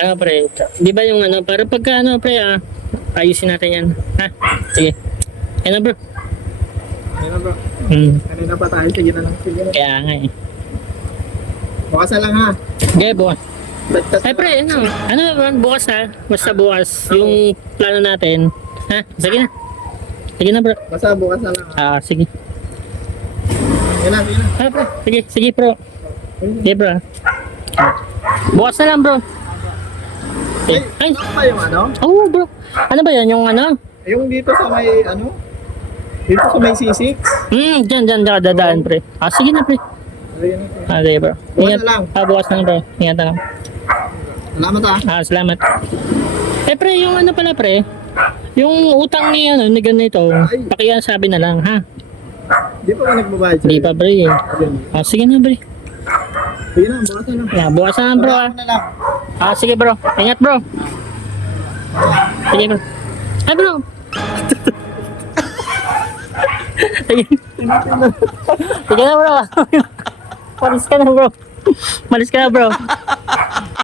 Ano pre, di ba yung ano, para pagka ano pre, ah, ayusin natin yan. Ha? Sige. Ano bro? Ayun na bro. Hmm, Kanina pa tayo. Sige na lang. Sige na. kaya nga eh. Bukas na lang ha. Okay, bukas. Ay pre, ano, ano naman bukas ha? Basta bukas, yung plano natin. Ha? Sige na. Sige na bro. Basta bukas na lang ha. Ah, sige. Sige na, sige na. Ah, bro. Sige, sige bro. Sige bro. Bukas na lang bro. Ay, Eh, ay, ano pa yung ano? oh bro. Ano ba yan? Yung ano? Yung dito sa may ano? Dito sa may C6. Hmm, dyan, dyan, dyan, dadaan pre. Ah, sige na pre. Ah, sige bro. Bukas na lang. Ah, bukas na lang bro. Ingat na lang. Salamat ha. Ah, salamat. Eh pre, yung ano pala pre? Yung utang ni ano, ni ganito, pakiyan sabi na lang ha. Di pa ka nagbabayad sa'yo? Pa pre. Ah, sige na pre. Sige na, bukas na lang. Ah, bukas na lang bro ah. Ah, sige bro. Ingat bro. Sige bro. Ay bro. sige. sige na bro. Malis ka na bro. Malis ka na bro.